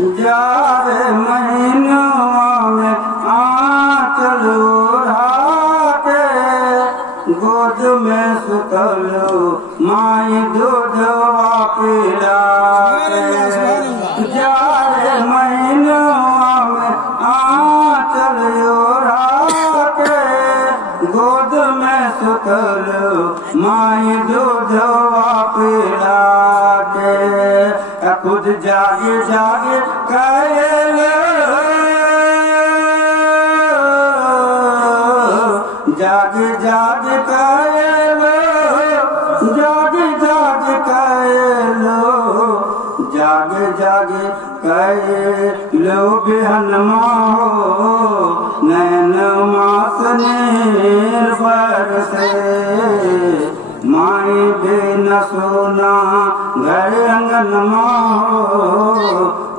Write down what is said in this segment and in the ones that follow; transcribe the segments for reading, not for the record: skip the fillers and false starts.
जावे महीनों में आंचल ओढ़ा के गोद में सुतलो माई दूधवा पिला के जावे महीनों में आंचल ओढ़ा के गोद में सुतलो माई दूधवा पिला के खुद जागे जागे कहलो जागे जागे कहलो जागे जागे कहलो जागे जागे कहलो बेहनमा हो नैन मास निर्भर से माई बिन सोना घर अंगन हो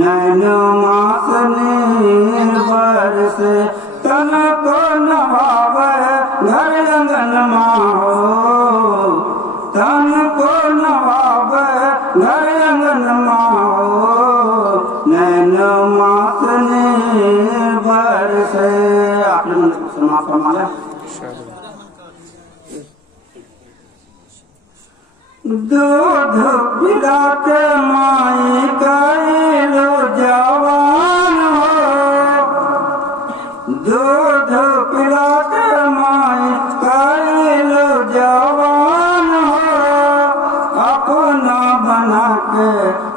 नैन मास निर्भर से तन को नभावे घर अंगन हो तन को नभावे घर अंगन हो नैन मास निर्भर से। आपने मन समाप्त फरमाया। दूध पिला के माई कहलो जवान हो दूध पिला के माई कहलो जवान हो अपना बना के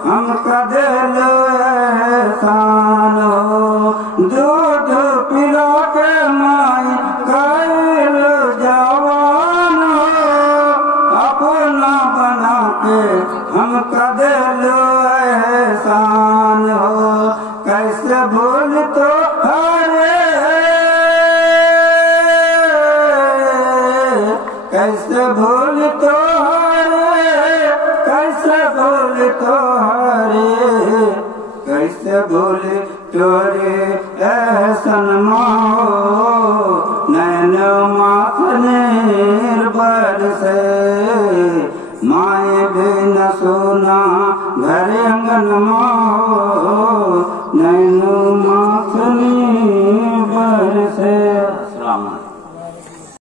हम कदेलो एहसान हो दूध पिला के माई कहलो जवान हो अपना बना के हम कदेलो एहसान हो कैसे भूल तो हरे कैसे भूल तो हरे कैसे भूल तो हरे कैसे भूल तोरे एहसन माओ नैन मास निर्भर से माए बिन सोना घर अंगन हो नैन